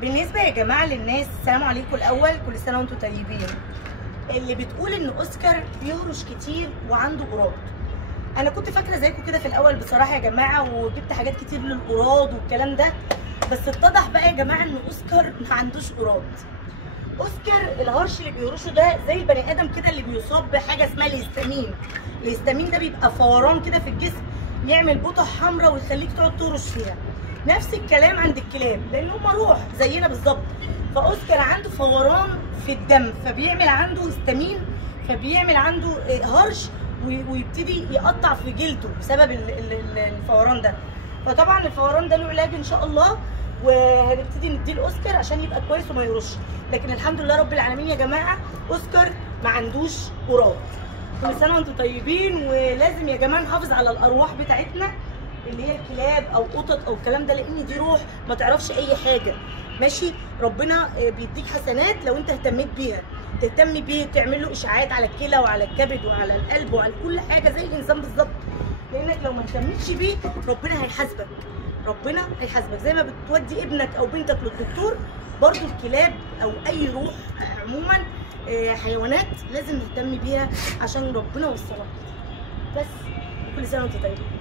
بالنسبه يا جماعه للناس، السلام عليكم الاول، كل سنه وانتم طيبين. اللي بتقول ان اوسكار بيهرش كتير وعنده قراض، انا كنت فاكره زيكم كده في الاول بصراحه يا جماعه، وجبت حاجات كتير للقراض والكلام ده، بس اتضح بقى يا جماعه ان اوسكار ما عندوش قراض. اوسكار الهرش اللي بيهرشه ده زي البني ادم كده اللي بيصاب بحاجه اسمها الهستامين. الهستامين ده بيبقى فوران كده في الجسم، يعمل بطح حمراء ويخليك تقعد تهرش فيها. نفس الكلام عند الكلاب، لان هم روح زينا بالظبط. فاوسكار عنده فوران في الدم، فبيعمل عنده هستامين، فبيعمل عنده هرش ويبتدي يقطع في جلده بسبب الفوران ده. فطبعا الفوران ده له علاج ان شاء الله، وهنبتدي نديه لاوسكار عشان يبقى كويس وما يرش. لكن الحمد لله رب العالمين يا جماعه، اوسكار ما عندوش قراض. كل سنه وانتم طيبين. ولازم يا جماعه نحافظ على الارواح بتاعتنا اللي هي الكلاب او قطط او الكلام ده، لان دي روح ما تعرفش اي حاجه. ماشي، ربنا بيديك حسنات لو انت اهتميت بيها، تهتم بيه، تعمل له اشاعات على الكلى وعلى الكبد وعلى القلب وعلى كل حاجه زي الانسان بالظبط. لانك لو ما اهتمتش بيه ربنا هيحاسبك، ربنا هيحاسبك. زي ما بتودي ابنك او بنتك للدكتور، برضو الكلاب او اي روح عموما حيوانات لازم نهتم بيها عشان ربنا وصلها. بس كل سنه وانتم طيبين.